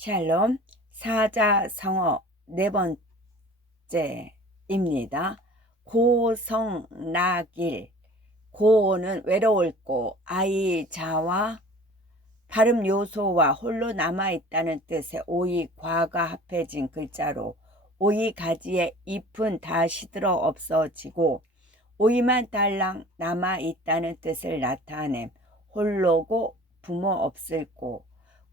샬롬 사자성어 네 번째입니다. 고성나길. 고는 외로울 고, 아이자와 발음 요소와 홀로 남아있다는 뜻의 오이 과가 합해진 글자로 오이 가지의 잎은 다 시들어 없어지고 오이만 달랑 남아있다는 뜻을 나타냄. 홀로고 부모 없을 고.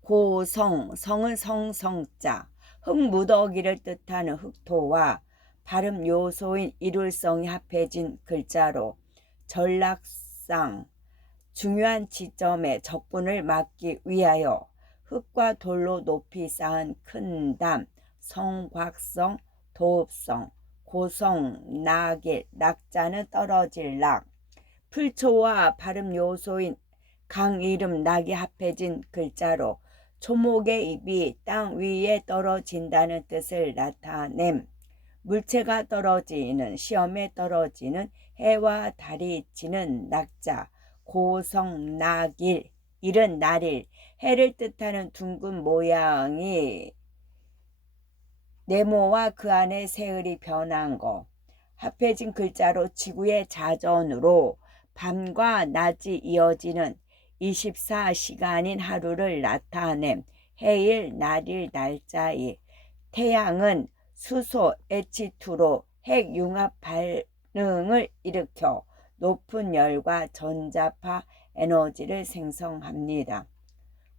고성, 성은 성성자, 흙무더기를 뜻하는 흙토와 발음 요소인 일울성이 합해진 글자로 전락상, 중요한 지점에 적군을 막기 위하여 흙과 돌로 높이 쌓은 큰 담, 성곽성, 도읍성, 고성, 낙일, 낙자는 떨어질 낙, 풀초와 발음 요소인 강 이름 낙이 합해진 글자로 초목의 잎이 땅 위에 떨어진다는 뜻을 나타냄. 물체가 떨어지는, 시험에 떨어지는, 해와 달이 지는 낙자, 고성낙일, 일은 날일, 해를 뜻하는 둥근 모양이 네모와 그 안에 세을이 변한 거, 합해진 글자로 지구의 자전으로 밤과 낮이 이어지는 24시간인 하루를 나타냄. 해일, 날일, 날짜일. 태양은 수소 H2로 핵융합 반응을 일으켜 높은 열과 전자파 에너지를 생성합니다.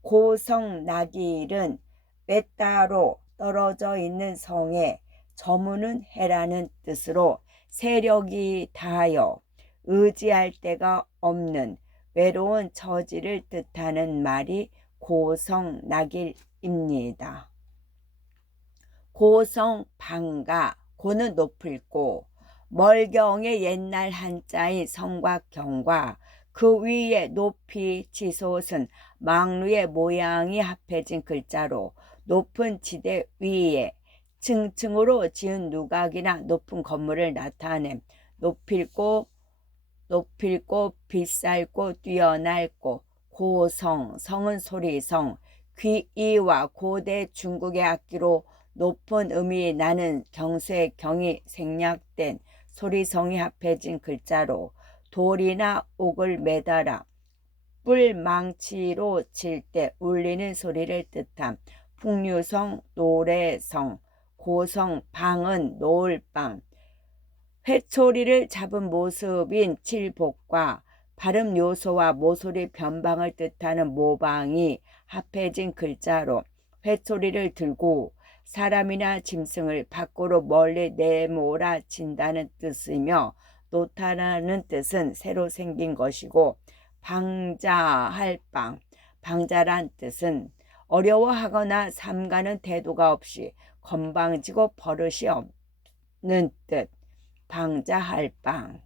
고성낙일은 외따로 떨어져 있는 성에 저무는 해라는 뜻으로 세력이 다하여 의지할 데가 없는 외로운 처지를 뜻하는 말이 고성낙일입니다. 고성방가, 고는 높을 고, 멀경의 옛날 한자인 성곽경과 그 위에 높이 지솟은 망루의 모양이 합해진 글자로 높은 지대 위에 층층으로 지은 누각이나 높은 건물을 나타냄. 높일고, 비쌀고, 뛰어날고. 고성, 성은 소리성, 귀이와 고대 중국의 악기로 높은 음이 나는 경수의 경이 생략된 소리성이 합해진 글자로 돌이나 옥을 매달아 뿔망치로 칠 때 울리는 소리를 뜻함. 풍류성, 노래성, 고성, 방은 노을방, 회초리를 잡은 모습인 칠복과 발음 요소와 모서리 변방을 뜻하는 모방이 합해진 글자로 회초리를 들고 사람이나 짐승을 밖으로 멀리 내몰아친다는 뜻이며 노타라는 뜻은 새로 생긴 것이고 방자할 방, 방자란 뜻은 어려워하거나 삼가는 태도가 없이 건방지고 버릇이 없는 뜻. 방자할 방.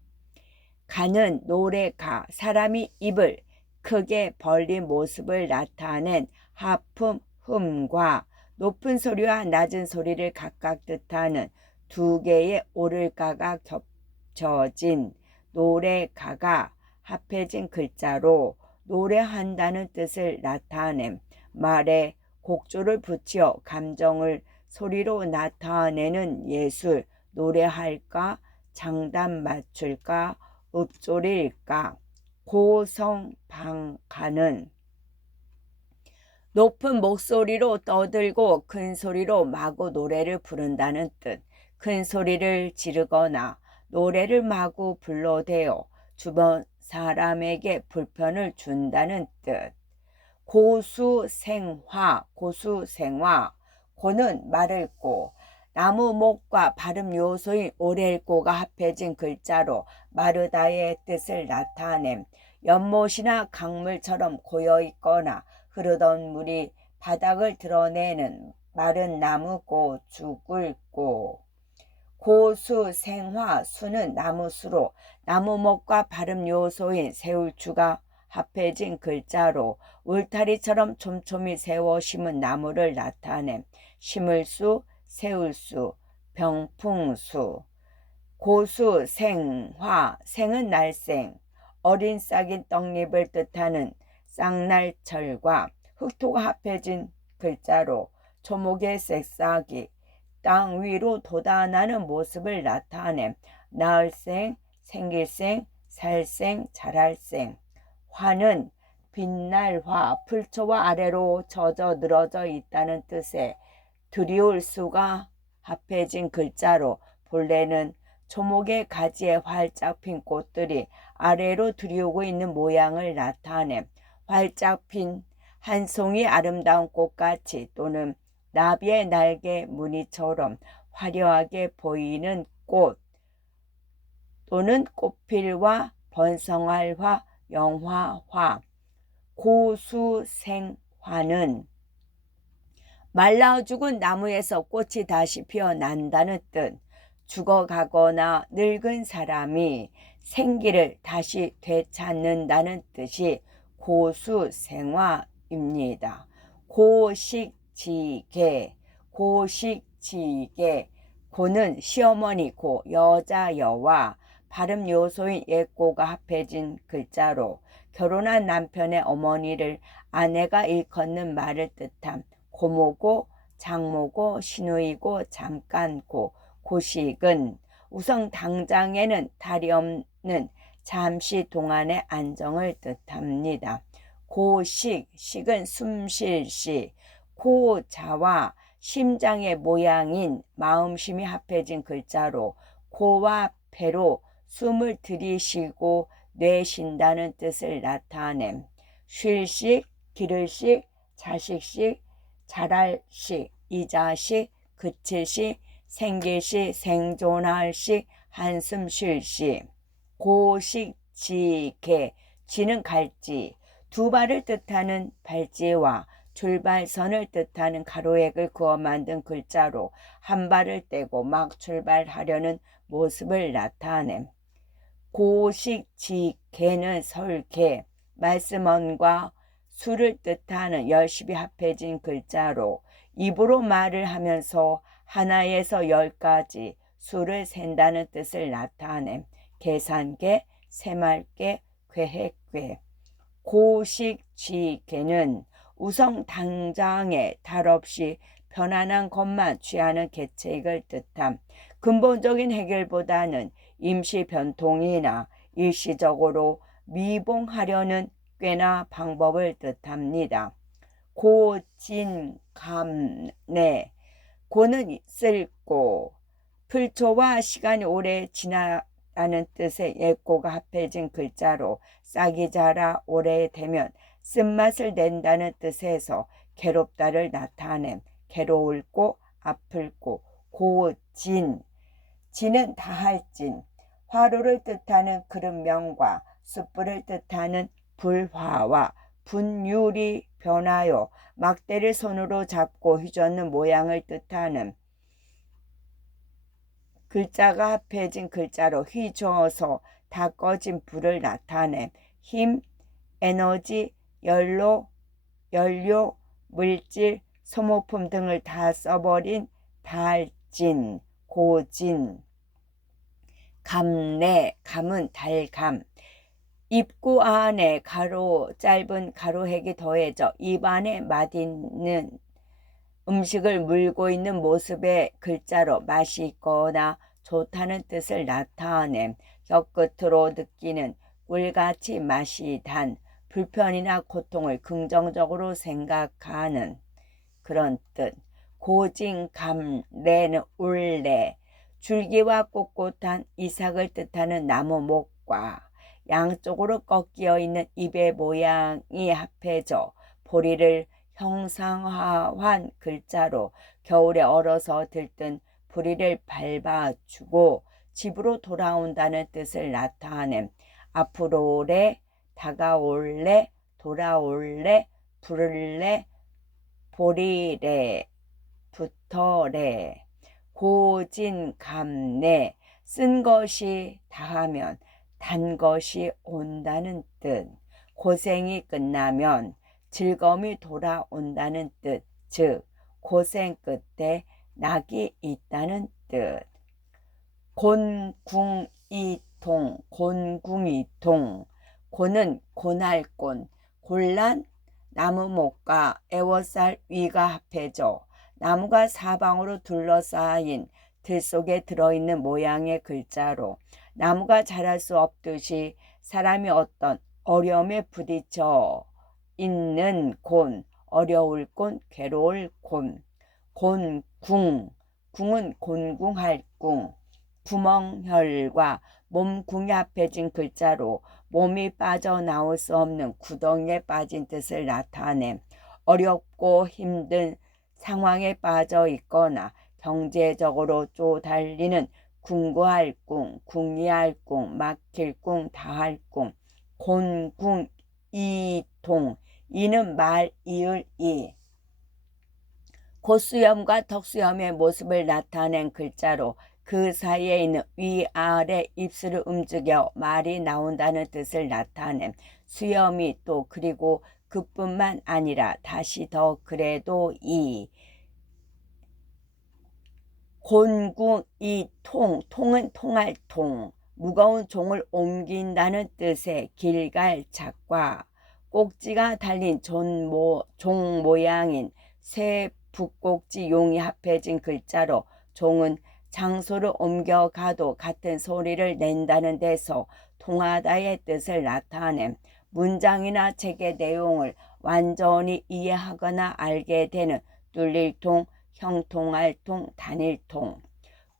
가는 노래가, 사람이 입을 크게 벌린 모습을 나타낸 하품, 흠과 높은 소리와 낮은 소리를 각각 뜻하는 두 개의 오를가가 겹쳐진 노래가가 합해진 글자로 노래한다는 뜻을 나타냄. 말에 곡조를 붙여 감정을 소리로 나타내는 예술, 노래할까, 장단 맞출까, 읍조리일까. 고성방가는 높은 목소리로 떠들고 큰 소리로 마구 노래를 부른다는 뜻. 큰 소리를 지르거나 노래를 마구 불러대어 주변 사람에게 불편을 준다는 뜻. 고수생화, 고수생화. 고는 마를 고, 나무 목과 발음 요소인 오렐고가 합해진 글자로 마르다의 뜻을 나타냄. 연못이나 강물처럼 고여있거나 흐르던 물이 바닥을 드러내는 마른 나무고, 죽을 고. 고수생화, 수는 나무수로 나무목과 발음 요소인 세울주가 합해진 글자로 울타리처럼 촘촘히 세워 심은 나무를 나타냄. 심을수, 세울수, 병풍수. 고수생화, 생은 날생, 어린 싹인 떡잎을 뜻하는 쌍날철과 흑토가 합해진 글자로 초목의 새싹이 땅 위로 돋아나는 모습을 나타내 나을생, 생길생, 살생, 자랄생. 화는 빛날 화, 풀초와 아래로 젖어 늘어져 있다는 뜻의 드리울 수가 합해진 글자로 본래는 초목의 가지에 활짝 핀 꽃들이 아래로 들이오고 있는 모양을 나타내 활짝 핀 한 송이 아름다운 꽃같이 또는 나비의 날개 무늬처럼 화려하게 보이는 꽃 또는 꽃필화, 번성할 화, 영화화, 고수생화는 말라 죽은 나무에서 꽃이 다시 피어난다는 뜻, 죽어가거나 늙은 사람이 생기를 다시 되찾는다는 뜻이 고수생화입니다. 고식지계, 고식지계, 고는 시어머니 고, 여자 여와, 발음 요소인 옛고가 합해진 글자로 결혼한 남편의 어머니를 아내가 일컫는 말을 뜻한 고모고, 장모고, 시누이고, 잠깐고, 고식은 우선 당장에는 달이 없는 잠시 동안의 안정을 뜻합니다. 고식, 식은 숨쉴 시, 고자와 심장의 모양인 마음심이 합해진 글자로 고와 배로 숨을 들이쉬고 내쉰다는 뜻을 나타냄. 쉴식, 기를식, 자식식, 자랄식, 이자식, 그칠식, 생길식, 생존할식, 한숨 쉴식. 고식지계, 지는 갈지, 두 발을 뜻하는 발지와 출발선을 뜻하는 가로액을 그어 만든 글자로 한 발을 떼고 막 출발하려는 모습을 나타냄. 고식지계는 설계, 말씀언과 수를 뜻하는 열십이 합해진 글자로 입으로 말을 하면서 하나에서 10까지 수를 센다는 뜻을 나타냄. 계산계, 새말계, 괴획계. 고식지계는 우성 당장에 탈 없이 편안한 것만 취하는 계책을 뜻함. 근본적인 해결보다는 임시 변통이나 일시적으로 미봉하려는 꾀나 방법을 뜻합니다. 고진감래, 고는 쓸고, 풀초와 시간이 오래 지나다는 뜻의 옛고가 합해진 글자로 싹이 자라 오래되면 쓴맛을 낸다는 뜻에서 괴롭다를 나타냄. 괴로울고, 아플고, 고진, 진은 다할 진, 화로를 뜻하는 그릇명과 숯불을 뜻하는 불화와 분율이 변하여 막대를 손으로 잡고 휘젓는 모양을 뜻하는 글자가 합해진 글자로 휘저어서 다 꺼진 불을 나타내 힘, 에너지, 연료, 물질, 소모품 등을 다 써버린 달진, 고진. 감내, 감은 달감. 입구 안에 짧은 가로획이 더해져 입 안에 맛있는 음식을 물고 있는 모습의 글자로 맛이 있거나 좋다는 뜻을 나타냄. 혀끝으로 느끼는 꿀같이 맛이 단 불편이나 고통을 긍정적으로 생각하는 그런 뜻. 고진감래는 울래, 줄기와 꼿꼿한 이삭을 뜻하는 나무 목과 양쪽으로 꺾여 있는 잎의 모양이 합해져 보리를 형상화한 글자로 겨울에 얼어서 들뜬 보리를 밟아주고 집으로 돌아온다는 뜻을 나타냄. 앞으로래, 다가올래, 돌아올래, 부를래, 보리래, 붙어래. 고진감래, 쓴 것이 다하면 단 것이 온다는 뜻. 고생이 끝나면 즐거움이 돌아온다는 뜻. 즉 고생 끝에 낙이 있다는 뜻. 곤궁이통, 곤궁이통. 곤은 고날곤, 곤란, 나무목과 애워쌀 위가 합해져 나무가 사방으로 둘러싸인 들 속에 들어있는 모양의 글자로 나무가 자랄 수 없듯이 사람이 어떤 어려움에 부딪혀 있는 곤, 어려울 곤, 괴로울 곤, 곤궁, 궁은 곤궁할 궁, 구멍혈과 몸궁이 합해진 글자로 몸이 빠져나올 수 없는 구덩이에 빠진 뜻을 나타내 어렵고 힘든 상황에 빠져 있거나 경제적으로 쪼달리는 궁구할 궁, 궁리할 궁, 막힐 궁, 다할 궁, 곤궁, 이동, 이는 말, 이을, 이. 콧수염과 턱수염의 모습을 나타낸 글자로 그 사이에 있는 위아래 입술을 움직여 말이 나온다는 뜻을 나타낸 수염이 또 그리고 그뿐만 아니라 다시 더 그래도 이 곤궁이 통은 통할 통, 무거운 종을 옮긴다는 뜻의 길갈작과 꼭지가 달린 종 모양인 새 북꼭지 용이 합해진 글자로 종은 장소를 옮겨가도 같은 소리를 낸다는 데서 통하다의 뜻을 나타낸 문장이나 책의 내용을 완전히 이해하거나 알게 되는 뚫릴통, 형통할통, 단일통.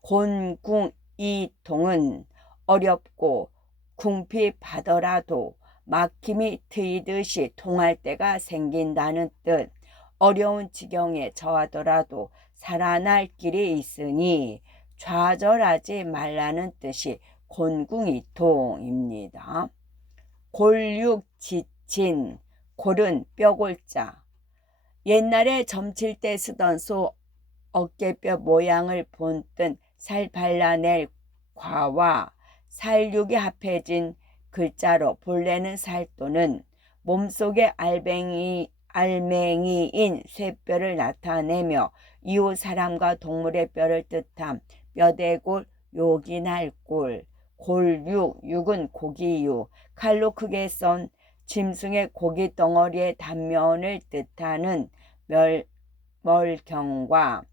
곤궁이통은 어렵고 궁핍하더라도 막힘이 트이듯이 통할 때가 생긴다는 뜻. 어려운 지경에 처하더라도 살아날 길이 있으니 좌절하지 말라는 뜻이 곤궁이통입니다. 골육지친, 골은 뼈골자. 옛날에 점칠 때 쓰던 소 어깨뼈 모양을 본뜬 살 발라낼 과와 살육이 합해진 글자로 본래는 살도는 몸속의 알맹이인 쇠뼈를 나타내며 이웃 사람과 동물의 뼈를 뜻함 뼈대골, 요긴할 골, 골육, 육은 고기육, 칼로 크게 썬 짐승의 고기 덩어리의 단면을 뜻하는 멀경과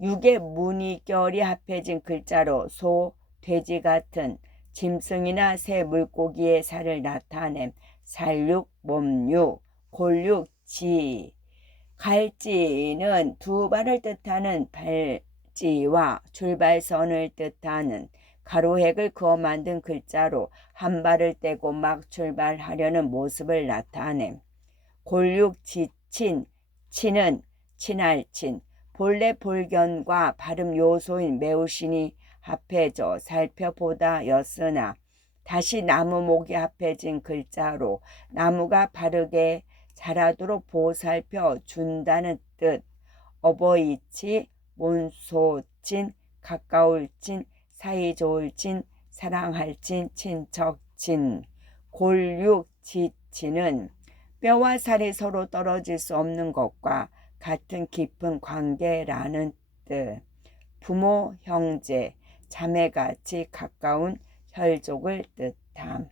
육의 무늬결이 합해진 글자로 소, 돼지 같은 짐승이나 새 물고기의 살을 나타낸 살육, 몸육, 골육, 지. 갈지는 두 발을 뜻하는 발지와 출발선을 뜻하는 가로획을 그어 만든 글자로 한 발을 떼고 막 출발하려는 모습을 나타냄. 골육지친, 친은 친할친, 본래 볼견과 발음 요소인 매우신이 합해져 살펴보다 였으나 다시 나무목이 합해진 글자로 나무가 바르게 자라도록 보살펴 준다는 뜻. 어버이치, 몬소친, 가까울친, 사이좋을친, 사랑할친, 친척친. 골육지친은 뼈와 살이 서로 떨어질 수 없는 것과 같은 깊은 관계라는 뜻. 부모, 형제, 자매같이 가까운 혈족을 뜻함.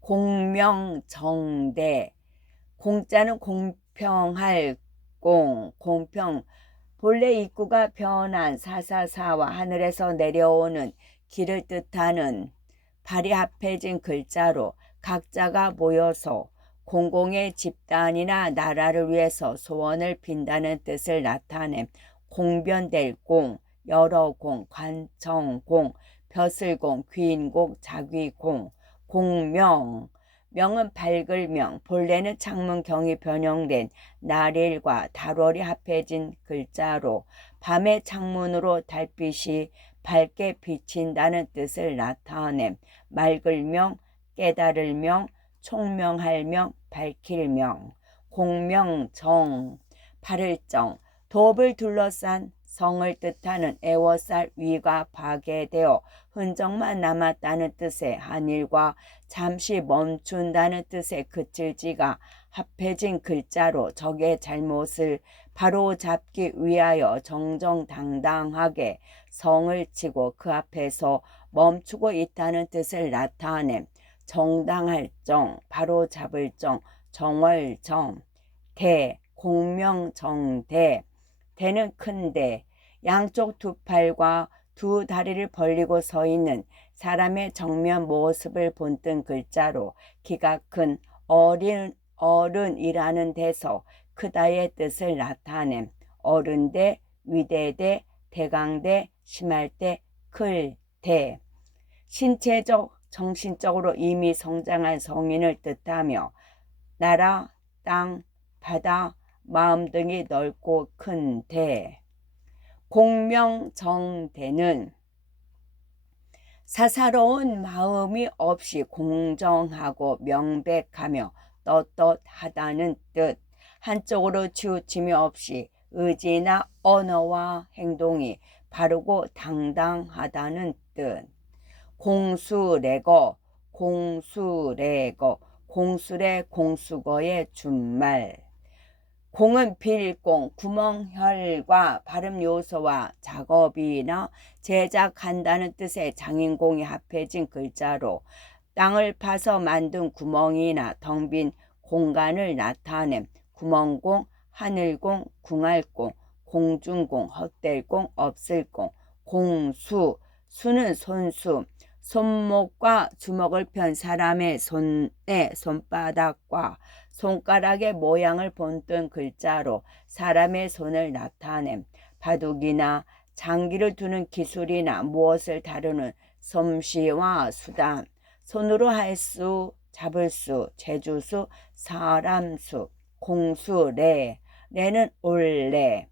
공명정대, 공자는 공평할 공평, 본래 입구가 편한 사사사와 하늘에서 내려오는 길을 뜻하는 발이 합해진 글자로 각자가 모여서 공공의 집단이나 나라를 위해서 소원을 빈다는 뜻을 나타낸 공변될 공, 여러공, 관청공, 벼슬공, 귀인공, 자귀공, 공명. 명은 밝을 명, 본래는 창문경이 변형된 날일과 달월이 합해진 글자로 밤의 창문으로 달빛이 밝게 비친다는 뜻을 나타냄. 맑을 명, 깨달을 명, 총명할 명, 밝힐 명. 공명정, 바를 정, 도읍을 둘러싼 성을 뜻하는 애워쌀 위가 파괴되어 흔적만 남았다는 뜻의 한일과 잠시 멈춘다는 뜻의 그칠지가 합해진 글자로 적의 잘못을 바로잡기 위하여 정정당당하게 성을 치고 그 앞에서 멈추고 있다는 뜻을 나타냄. 정당할 정, 바로잡을 정, 정월정. 공명정대. 대는 큰데 양쪽 두 팔과 두 다리를 벌리고 서 있는 사람의 정면 모습을 본뜬 글자로 키가 큰 어른이라는 데서 크다의 뜻을 나타냄. 어른대, 위대대, 대강대, 심할대, 클대. 신체적, 정신적으로 이미 성장한 성인을 뜻하며 나라, 땅, 바다, 마음 등이 넓고 큰 대. 공명정대는 사사로운 마음이 없이 공정하고 명백하며 떳떳하다는 뜻. 한쪽으로 치우침이 없이 의지나 언어와 행동이 바르고 당당하다는 뜻. 공수래거, 공수래 공수거의 준말. 공은 빌공, 구멍혈과 발음 요소와 작업이나 제작한다는 뜻의 장인공이 합해진 글자로 땅을 파서 만든 구멍이나 텅 빈 공간을 나타냄. 구멍공, 하늘공, 궁할공, 공중공, 헛될공, 없을공. 공수, 수는 손수, 손목과 주먹을 편 사람의 손의 손바닥과 손가락의 모양을 본뜬 글자로 사람의 손을 나타냄. 바둑이나 장기를 두는 기술이나 무엇을 다루는 솜씨와 수단. 손으로 할 수, 잡을 수, 재주수, 사람수. 공수래, 레는 올래.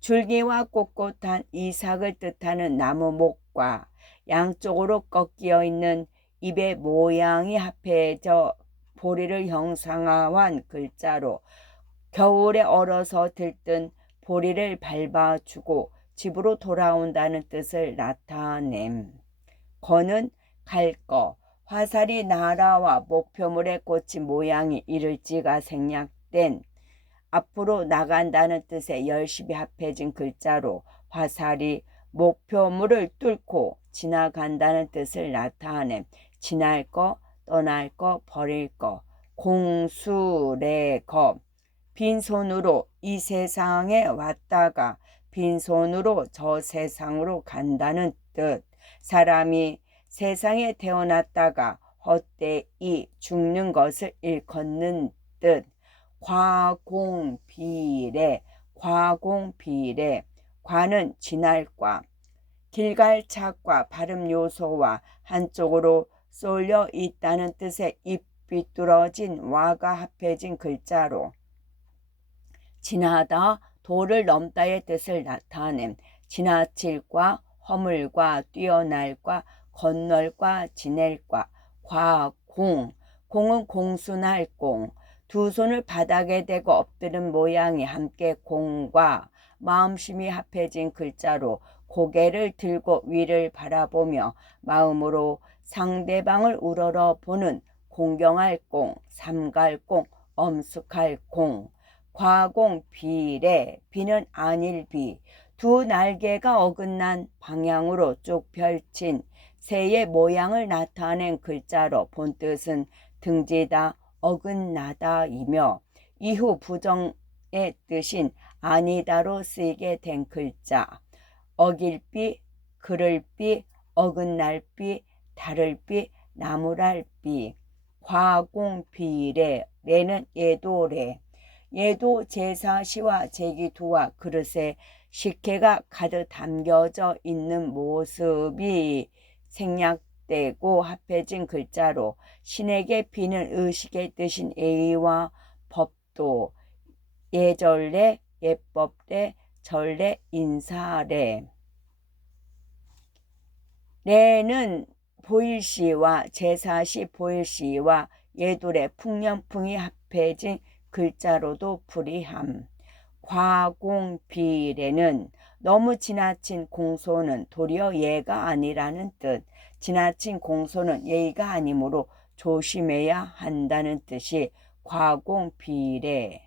줄기와 꼿꼿한 이삭을 뜻하는 나무 목과 양쪽으로 꺾여 있는 입의 모양이 합해져 보리를 형상화한 글자로 겨울에 얼어서 들뜬 보리를 밟아주고 집으로 돌아온다는 뜻을 나타냄. 거는 갈 거, 화살이 나라와 목표물에 꽂힌 모양이 이를지가 생략된 앞으로 나간다는 뜻의 열심히 합해진 글자로 화살이 목표물을 뚫고 지나간다는 뜻을 나타냄. 지날 거, 떠날 거, 버릴 거. 공수래거. 빈손으로 이 세상에 왔다가 빈손으로 저 세상으로 간다는 뜻. 사람이 세상에 태어났다가 헛되이 죽는 것을 일컫는 뜻. 과공비례, 과공비례. 과는 지날과, 길갈착과 발음 요소와 한쪽으로 쏠려 있다는 뜻의 입 비뚤어진 와가 합해진 글자로 지나다, 도를 넘다의 뜻을 나타냄. 지나칠과, 허물과, 뛰어날과, 건널과, 지낼과. 과공, 공은 공순할 공. 두 손을 바닥에 대고 엎드린 모양이 함께 공과 마음심이 합해진 글자로 고개를 들고 위를 바라보며 마음으로 상대방을 우러러 보는 공경할 공, 삼갈 공, 엄숙할 공. 과공 비례, 비는 안일비. 두 날개가 어긋난 방향으로 쭉 펼친 새의 모양을 나타낸 글자로 본뜻은 등지다, 어긋나다이며 이후 부정의 뜻인 아니다로 쓰이게 된 글자. 어길비, 그를비, 어긋날비, 다를비, 나무랄비. 과공비례, 레는 예도래. 예도 제사시와 제기두와 그릇에 식혜가 가득 담겨져 있는 모습이 생략되고 합해진 글자로 신에게 비는 의식의 뜻인 예의와 법도. 예절례, 예법례, 절례, 인사례. 레는 보일시와 제사시 보일시와 예돌의 풍년풍이 합해진 글자로도 불이함. 과공비례는 너무 지나친 공소는 도리어 예가 아니라는 뜻. 지나친 공소는 예의가 아니므로 조심해야 한다는 뜻이 과공비례.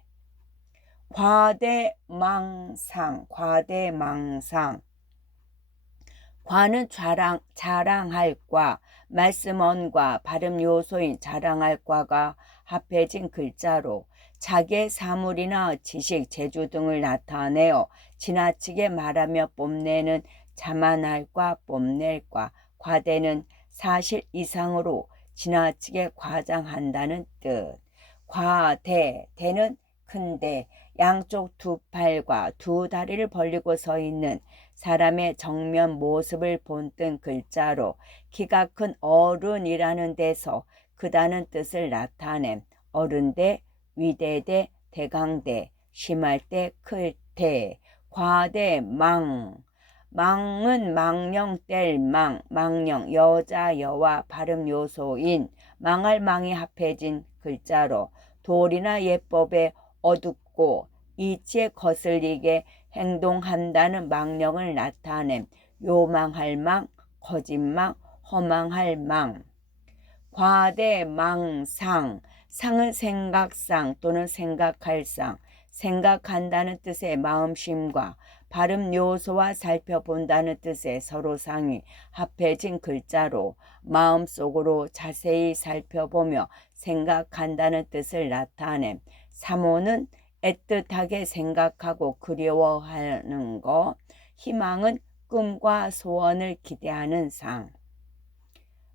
과대망상, 과대망상. 과는 자랑할 과, 말씀언과 발음 요소인 자랑할 과가 합해진 글자로 자기의 사물이나 지식, 재주 등을 나타내어 지나치게 말하며 뽐내는 자만할과 뽐낼과, 과대는 사실 이상으로 지나치게 과장한다는 뜻. 과대, 대는 큰데 양쪽 두 팔과 두 다리를 벌리고 서 있는 사람의 정면 모습을 본뜬 글자로 키가 큰 어른이라는 데서 크다는 뜻을 나타냄. 어른대, 위대대, 대강대, 심할 때, 클 때. 과대, 망은 망령 뗄 망령, 여자 여와 발음 요소인 망할 망이 합해진 글자로 도리나 예법에 어둡고 이치에 거슬리게 행동한다는 망령을 나타냄. 요망할 망, 거짓망, 허망할 망. 과대망상, 상은 생각상 또는 생각할 상, 생각한다는 뜻의 마음심과 발음 요소와 살펴본다는 뜻의 서로상이 합해진 글자로 마음속으로 자세히 살펴보며 생각한다는 뜻을 나타냄. 사모는 애틋하게 생각하고 그리워하는 것, 희망은 꿈과 소원을 기대하는 상.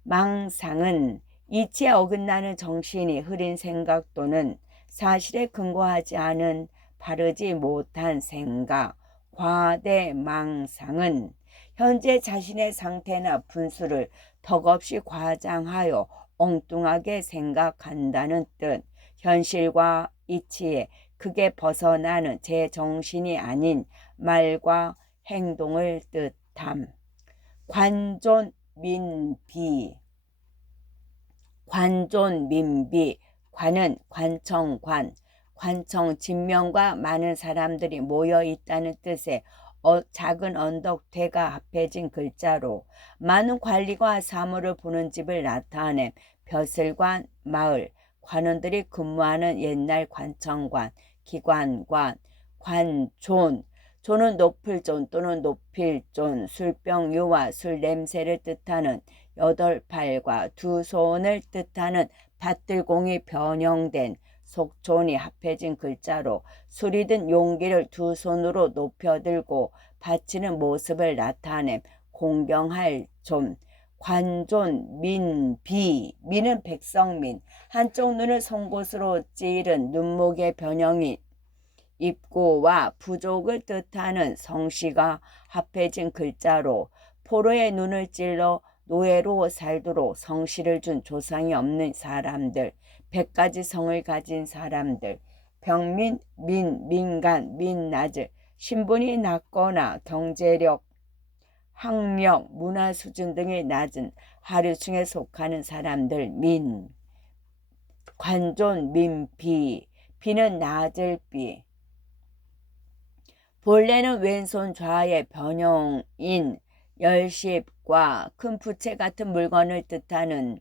망상은 이치에 어긋나는 정신이 흐린 생각 또는 사실에 근거하지 않은 바르지 못한 생각. 과대망상은 현재 자신의 상태나 분수를 덕없이 과장하여 엉뚱하게 생각한다는 뜻. 현실과 이치에 크게 벗어나는 제정신이 아닌 말과 행동을 뜻함. 관존민비, 관존민비, 관은 관청관, 관청 진명과 많은 사람들이 모여 있다는 뜻의 작은 언덕대가 합해진 글자로 많은 관리와 사물을 보는 집을 나타낸 벼슬관, 마을, 관원들이 근무하는 옛날 관청관, 기관관. 관존, 존은 높을 존 또는 높일 존, 술병유와 술 냄새를 뜻하는 여덟 팔과 두 손을 뜻하는 밭들공이 변형된 속존이 합해진 글자로 술이 든 용기를 두 손으로 높여들고 바치는 모습을 나타냄. 공경할 존. 관존 민비, 민은 백성민, 한쪽 눈을 송곳으로 찌른 눈목의 변형인 입고와 부족을 뜻하는 성씨가 합해진 글자로 포로의 눈을 찔러 노예로 살도록 성씨를 준 조상이 없는 사람들, 100가지 성을 가진 사람들. 병민, 민간, 민낯을, 신분이 낮거나 경제력, 학력, 문화 수준 등이 낮은 하류층에 속하는 사람들. 민. 관존 민비, 비는 낮을 비. 본래는 왼손 좌의 변형인 열십과 큰 부채 같은 물건을 뜻하는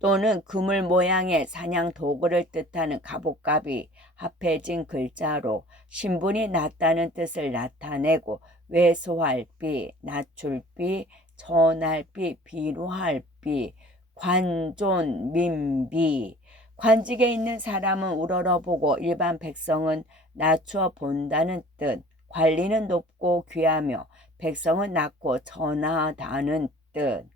또는 그물 모양의 사냥 도구를 뜻하는 갑옷갑이 합해진 글자로 신분이 낮다는 뜻을 나타내고 왜소할 비, 낮출 비, 전할 비, 비루할 비. 관존 민비, 관직에 있는 사람은 우러러보고 일반 백성은 낮추어 본다는 뜻. 관리는 높고 귀하며 백성은 낮고 전하다는 뜻.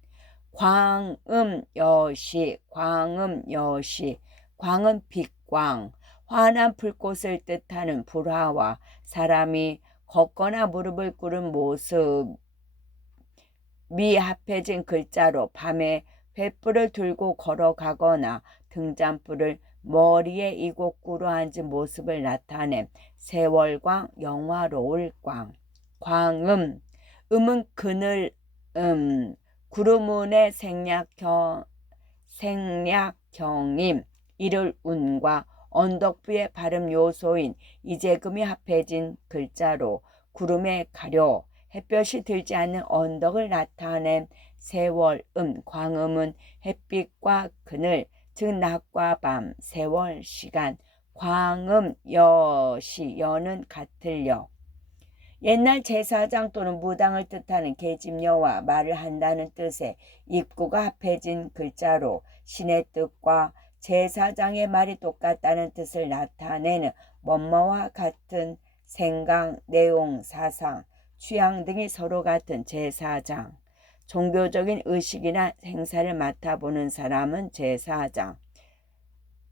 광음여시, 광음여시, 광은 빛광, 환한 불꽃을 뜻하는 불화와 사람이 걷거나 무릎을 꿇은 모습이 합해진 글자로 밤에 횃불을 들고 걸어가거나 등잔불을 머리에 이고 꿇어 앉은 모습을 나타냄. 세월광, 영화로울 광. 광음, 음은 그늘, 구름운의 생략경임, 이를 운과 언덕부의 발음 요소인 이재금이 합해진 글자로 구름에 가려 햇볕이 들지 않는 언덕을 나타낸 세월음. 광음은 햇빛과 그늘, 즉 낮과 밤, 세월, 시간. 광음여시, 여는 같을 여. 옛날 제사장 또는 무당을 뜻하는 계집여와 말을 한다는 뜻의 입구가 합해진 글자로 신의 뜻과 제사장의 말이 똑같다는 뜻을 나타내는 뭐뭐와 같은 생각, 내용, 사상, 취향 등이 서로 같은 제사장. 종교적인 의식이나 행사를 맡아보는 사람은 제사장.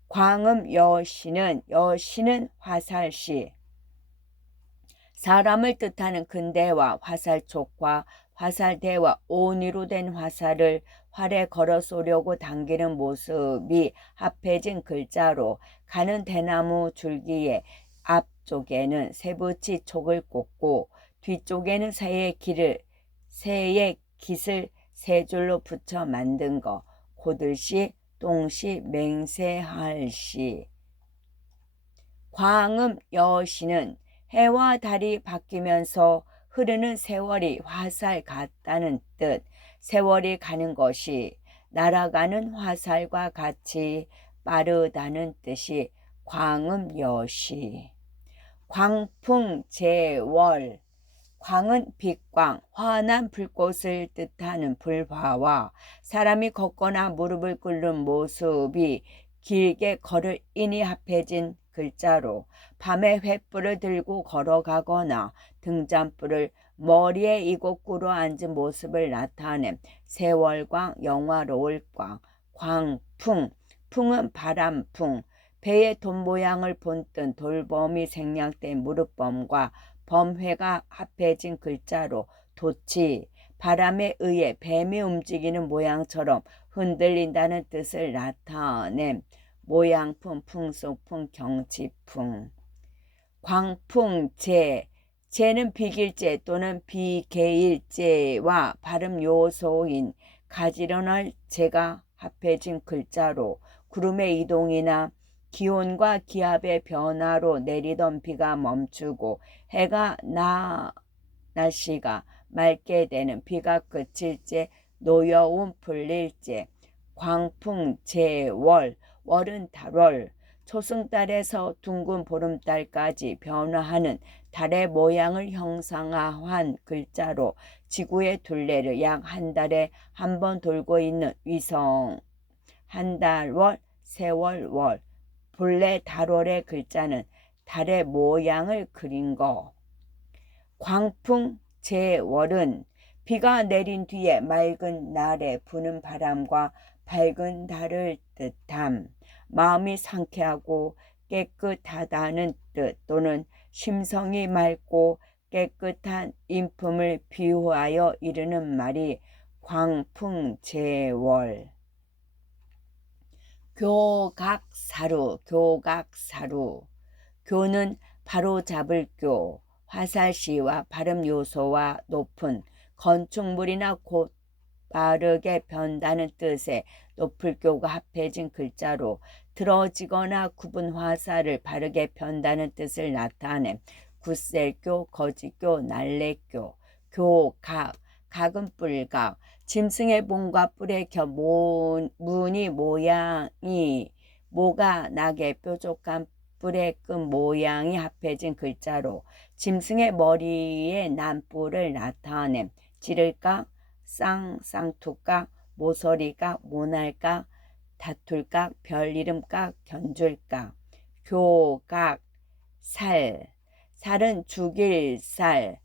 광음 여신은 화살시. 사람을 뜻하는 근대화 화살촉과 화살대와 온위로 된 화살을 활에 걸어 쏘려고 당기는 모습이 합해진 글자로 가는 대나무 줄기에 앞쪽에는 새붙이 촉을 꽂고 뒤쪽에는 새의 깃을 세 줄로 붙여 만든 거. 고들시, 똥시, 맹세할시. 광음 여시는 해와 달이 바뀌면서 흐르는 세월이 화살 같다는 뜻. 세월이 가는 것이 날아가는 화살과 같이 빠르다는 뜻이 광음여시. 광풍제월. 광은 빛광, 환한 불꽃을 뜻하는 불화와 사람이 걷거나 무릎을 꿇는 모습이 길게 걸을 인이 합해진 글자로 밤에 횃불을 들고 걸어가거나 등잔불을 머리에 이고 꿇어 앉은 모습을 나타낸 세월광, 영화로울 광. 광풍, 풍은 바람풍, 배의 돈 모양을 본뜬 돌범이 생략된 무릎범과 범회가 합해진 글자로 도치, 바람에 의해 뱀이 움직이는 모양처럼 흔들린다는 뜻을 나타낸 모양풍, 풍속풍, 경치풍. 광풍제, 제는 비길제 또는 비계일제와 발음 요소인 가지런할 제가 합해진 글자로 구름의 이동이나 기온과 기압의 변화로 내리던 비가 멈추고 해가 날씨가 맑게 되는 비가 그칠 때 노여움 풀릴 때. 광풍제월, 월은 달월, 초승달에서 둥근 보름달까지 변화하는 달의 모양을 형상화한 글자로 지구의 둘레를 약 한 달에 한 번 돌고 있는 위성. 한달월, 세월월. 본래 달월의 글자는 달의 모양을 그린 거. 광풍제월은 비가 내린 뒤에 맑은 날에 부는 바람과 밝은 달을 뜻함. 마음이 상쾌하고 깨끗하다는 뜻 또는 심성이 맑고 깨끗한 인품을 비유하여 이르는 말이 광풍제월. 교각사루. 교는 바로잡을 교, 화살시와 발음 요소와 높은 건축물이나 곧 빠르게 변다는 뜻의 높을 교가 합해진 글자로 들어지거나 굽은 화살을 바르게 변다는 뜻을 나타낸 굳셀교, 거지교, 날래교. 교각, 각은 뿔각, 짐승의 몸과 뿔의 겹 무늬 모양이 모가 낙의 뾰족한 뿔의 끝 모양이 합해진 글자로 짐승의 머리에 난 뿔을 나타낸 찌를각, 쌍투각, 모서리각, 모날각, 다툴각, 별이름각, 견줄각. 교각, 살은 죽일 살.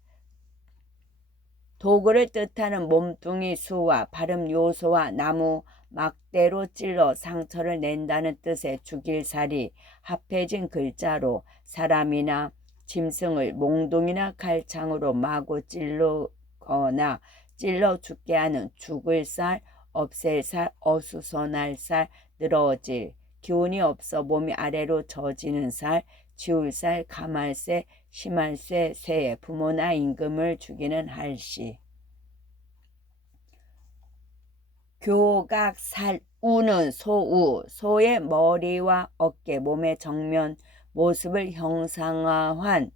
도구를 뜻하는 몸뚱이 수와 발음 요소와 나무 막대로 찔러 상처를 낸다는 뜻의 죽일 살이 합해진 글자로 사람이나 짐승을 몽둥이나 칼창으로 마구 찔르거나 찔러 죽게 하는 죽을 살, 없앨 살, 어수선할 살, 늘어질, 기운이 없어 몸이 아래로 젖이는 살, 지울 살, 감할새, 심할새, 새, 부모나 임금을 죽이는 할시. 교각살우는 소의 머리와 어깨, 몸의 정면 모습을 형상화한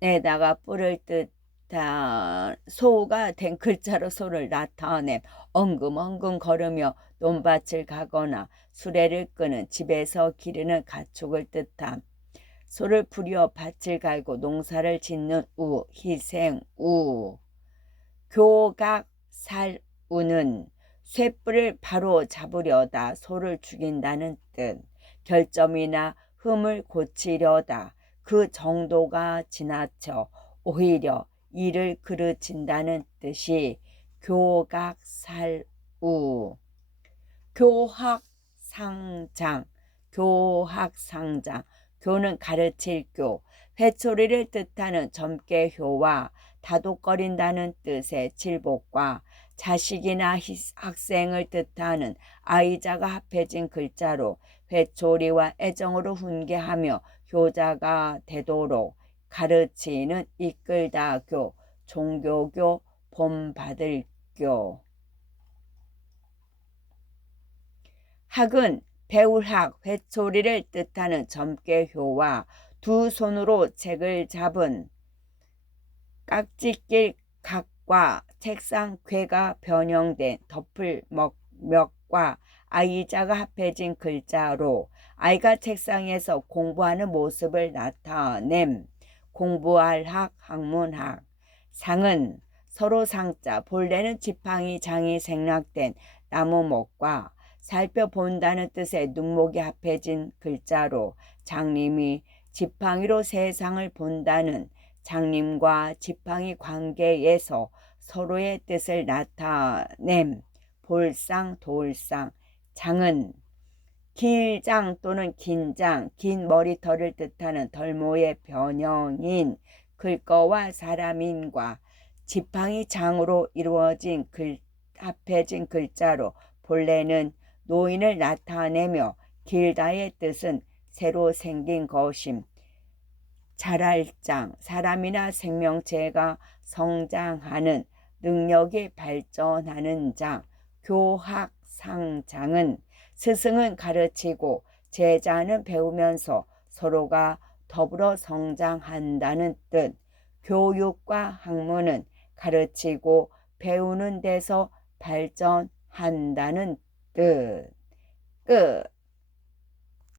에다가 뿔을 뜻한 소가 된 글자로 소를 나타내 엉금엉금 걸으며 논밭을 가거나 수레를 끄는 집에서 기르는 가축을 뜻함. 소를 부려 밭을 갈고 농사를 짓는 희생우. 교각살우는 쇳불을 바로 잡으려다 소를 죽인다는 뜻. 결점이나 흠을 고치려다 그 정도가 지나쳐 오히려 이를 그르친다는 뜻이 교각살우. 교학상장, 교학상장. 교는 가르칠 교, 회초리를 뜻하는 점괘효와 다독거린다는 뜻의 칠복과 자식이나 학생을 뜻하는 아이자가 합해진 글자로 회초리와 애정으로 훈계하며 효자가 되도록 가르치는 이끌다 교, 종교교, 본받을 교. 학은 배울 학, 회초리를 뜻하는 점괘효와 두 손으로 책을 잡은 깍지낄 각과 책상 궤가 변형된 덮을 먹과 아이자가 합해진 글자로 아이가 책상에서 공부하는 모습을 나타냄. 공부할 학, 학문학. 상은 서로 상자, 본래는 지팡이 장이 생략된 나무목과 살펴본다는 뜻의 눈목이 합해진 글자로 장님이 지팡이로 세상을 본다는 장님과 지팡이 관계에서 서로의 뜻을 나타냄. 볼상, 돌상. 장은 길장 또는 긴장, 긴 머리털을 뜻하는 덜모의 변형인 글거와 사람인과 지팡이 장으로 이루어진 합해진 글자로 본래는 노인을 나타내며 길다의 뜻은 새로 생긴 것임. 자랄장, 사람이나 생명체가 성장하는 능력이 발전하는 장. 교학상장은 스승은 가르치고 제자는 배우면서 서로가 더불어 성장한다는 뜻. 교육과 학문은 가르치고 배우는 데서 발전한다는 뜻. 끝.